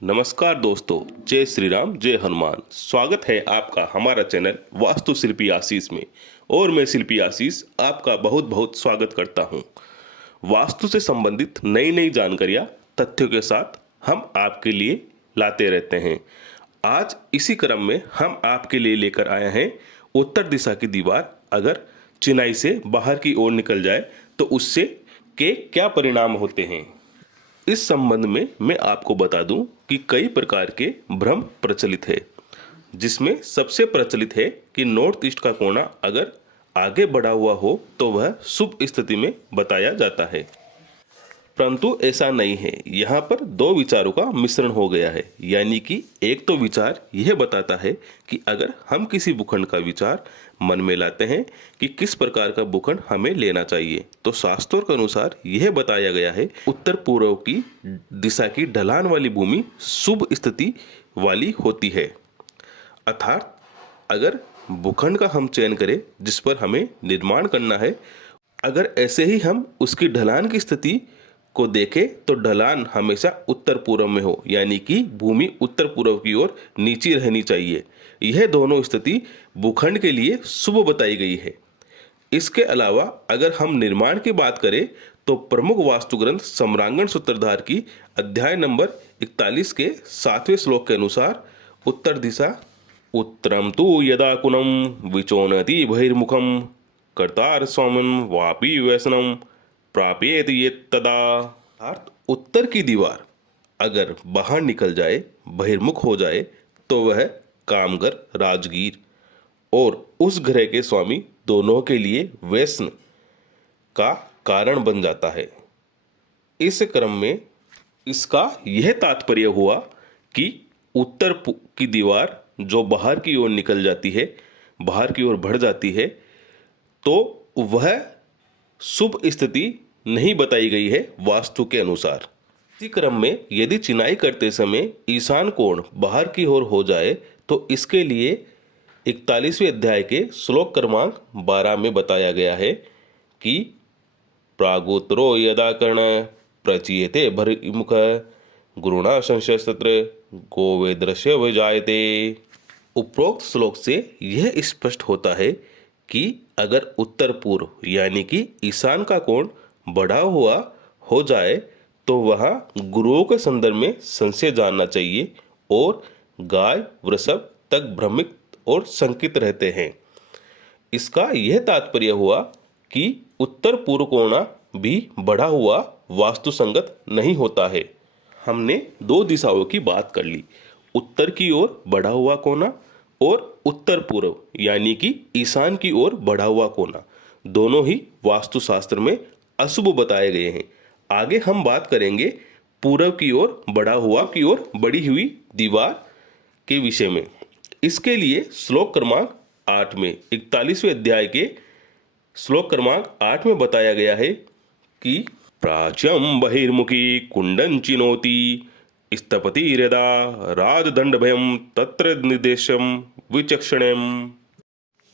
नमस्कार दोस्तों, जय श्री राम, जय हनुमान। स्वागत है आपका हमारा चैनल वास्तुशिल्पी आशीष में। और मैं शिल्पी आशीष आपका बहुत बहुत स्वागत करता हूं। वास्तु से संबंधित नई नई जानकारियां तथ्यों के साथ हम आपके लिए लाते रहते हैं। आज इसी क्रम में हम आपके लिए लेकर आए हैं उत्तर दिशा की दीवार अगर चिनाई से बाहर की ओर निकल जाए तो उससे के क्या परिणाम होते हैं। इस संबंध में मैं आपको बता दूं कि कई प्रकार के भ्रम प्रचलित है, जिसमें सबसे प्रचलित है कि नॉर्थ ईस्ट का कोना अगर आगे बढ़ा हुआ हो तो वह शुभ स्थिति में बताया जाता है, परंतु ऐसा नहीं है। यहाँ पर दो विचारों का मिश्रण हो गया है। यानी कि एक तो विचार यह बताता है कि अगर हम किसी भूखंड का विचार मन में लाते हैं कि किस प्रकार का भूखंड हमें लेना चाहिए, तो शास्त्रों के अनुसार यह बताया गया है उत्तर पूर्व की दिशा की ढलान वाली भूमि शुभ स्थिति वाली होती है। अर्थात अगर भूखंड का हम चयन करें जिस पर हमें निर्माण करना है, अगर ऐसे ही हम उसकी ढलान की स्थिति को देखें तो ढलान हमेशा उत्तर पूर्व में हो, यानी कि भूमि उत्तर पूर्व की ओर नीची रहनी चाहिए। यह दोनों स्थिति भूखंड के लिए शुभ बताई गई है। इसके अलावा अगर हम निर्माण की बात करें तो प्रमुख वास्तु ग्रंथ सम्रांगण सूत्रधार की अध्याय नंबर 41 के 7वें श्लोक के अनुसार उत्तर दिशा उत्तरम तु यदा कुणम विचोनति बहिर्मुखम कर्तार स्वामिन वापी वैष्णम प्राप्येत ये तदा। अर्थात उत्तर की दीवार अगर बाहर निकल जाए, बहिर्मुख हो जाए, तो वह कामगर, राजगीर और उस ग्रह के स्वामी दोनों के लिए व्यसन का कारण बन जाता है। इस क्रम में इसका यह तात्पर्य हुआ कि उत्तर की दीवार जो बाहर की ओर निकल जाती है, बाहर की ओर बढ़ जाती है, तो वह शुभ स्थिति नहीं बताई गई है वास्तु के अनुसार। इसी क्रम में यदि चिनाई करते समय ईशान कोण बाहर की ओर हो जाए तो इसके लिए 41वें अध्याय के श्लोक क्रमांक 12 में बताया गया है कि प्रागोत्तरो यदा कर्ण प्रचीयते बहिर्मुख गुरुणा संशयस्तत्र गोवेदृश्य विजायते। उपरोक्त श्लोक से यह स्पष्ट होता है कि अगर उत्तर पूर्व यानी कि ईशान का कोण बढ़ा हुआ हो जाए तो वहाँ गुरुओं के संदर्भ में संशय जानना चाहिए और गाय वृषभ तक भ्रमित और शंकित रहते हैं। इसका यह तात्पर्य हुआ कि उत्तर पूर्व कोना भी बढ़ा हुआ वास्तु संगत नहीं होता है। हमने दो दिशाओं की बात कर ली, उत्तर की ओर बढ़ा हुआ कोना और उत्तर पूर्व यानी कि ईशान की ओर बढ़ा हुआ कोना। दोनों ही वास्तुशास्त्र में अशुभ बताए गए हैं। आगे हम बात करेंगे पूर्व की ओर बढ़ा हुआ की ओर बढ़ी हुई दीवार के विषय में। इसके लिए श्लोक क्रमांक 8 में 41वें अध्याय के श्लोक क्रमांक 8 में बताया गया है कि प्राच्यम बहिर्मुखी कुंडन चिनोति स्तपति हृदा राजदंड भयम तत्र निर्देशम विचक्षणम।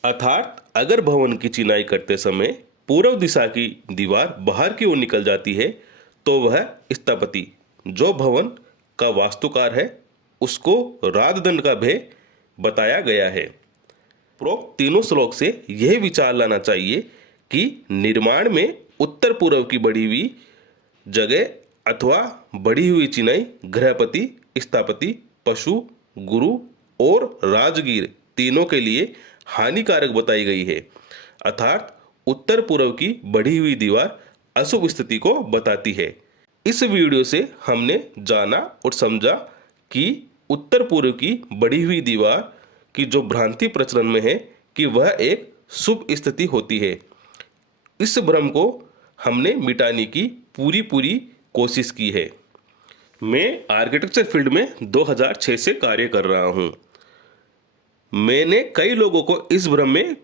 अर्थात अगर भवन की चिनाई करते समय पूर्व दिशा की दीवार बाहर की ओर निकल जाती है तो वह स्थपति जो भवन का वास्तुकार है उसको राजदंड का भय बताया गया है। प्रोक्त तीनों श्लोक से यह विचार लाना चाहिए कि निर्माण में उत्तर पूर्व की बढ़ी हुई जगह अथवा बढ़ी हुई चिनाई गृहपति, स्थापति, पशु, गुरु और राजगीर तीनों के लिए हानिकारक बताई गई है। अर्थात उत्तर पूर्व की बढ़ी हुई दीवार अशुभ स्थिति को बताती है। इस वीडियो से हमने जाना और समझा कि उत्तर पूर्व की बढ़ी हुई दीवार की जो भ्रांति प्रचलन में है कि वह एक शुभ स्थिति होती है। इस भ्रम को हमने मिटाने की पूरी कोशिश की है। मैं आर्किटेक्चर फील्ड में 2006 से कार्य कर रहा हूं। मैंने कई लोगों को इस भ्रम में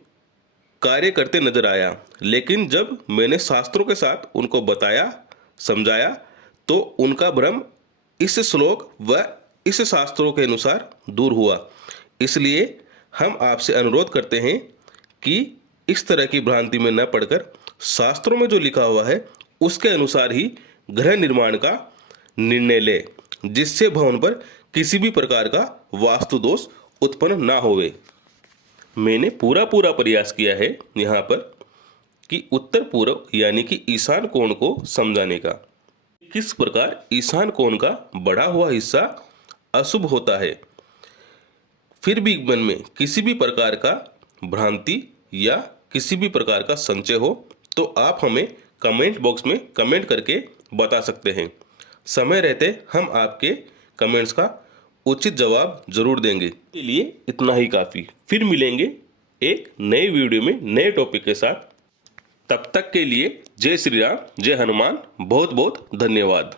कार्य करते नजर आया, लेकिन जब मैंने शास्त्रों के साथ उनको बताया, समझाया, तो उनका भ्रम इस श्लोक व इस शास्त्रों के अनुसार दूर हुआ। इसलिए हम आपसे अनुरोध करते हैं कि इस तरह की भ्रांति में न पड़कर शास्त्रों में जो लिखा हुआ है उसके अनुसार ही गृह निर्माण का निर्णय ले। जिससे भवन पर किसी भी प्रकार का वास्तु दोष उत्पन्न ना होवे। मैंने पूरा प्रयास किया है यहाँ पर कि उत्तर पूर्व यानी कि ईशान कोण को समझाने का, किस प्रकार ईशान कोण का बढ़ा हुआ हिस्सा अशुभ होता है। फिर भी मन में किसी भी प्रकार का भ्रांति या किसी भी प्रकार का संशय हो तो आप हमें कमेंट बॉक्स में कमेंट करके बता सकते हैं। समय रहते हम आपके कमेंट्स का उचित जवाब जरूर देंगे। के लिए इतना ही काफ़ी। फिर मिलेंगे एक नए वीडियो में नए टॉपिक के साथ। तब तक के लिए जय श्री राम, जय हनुमान। बहुत बहुत धन्यवाद।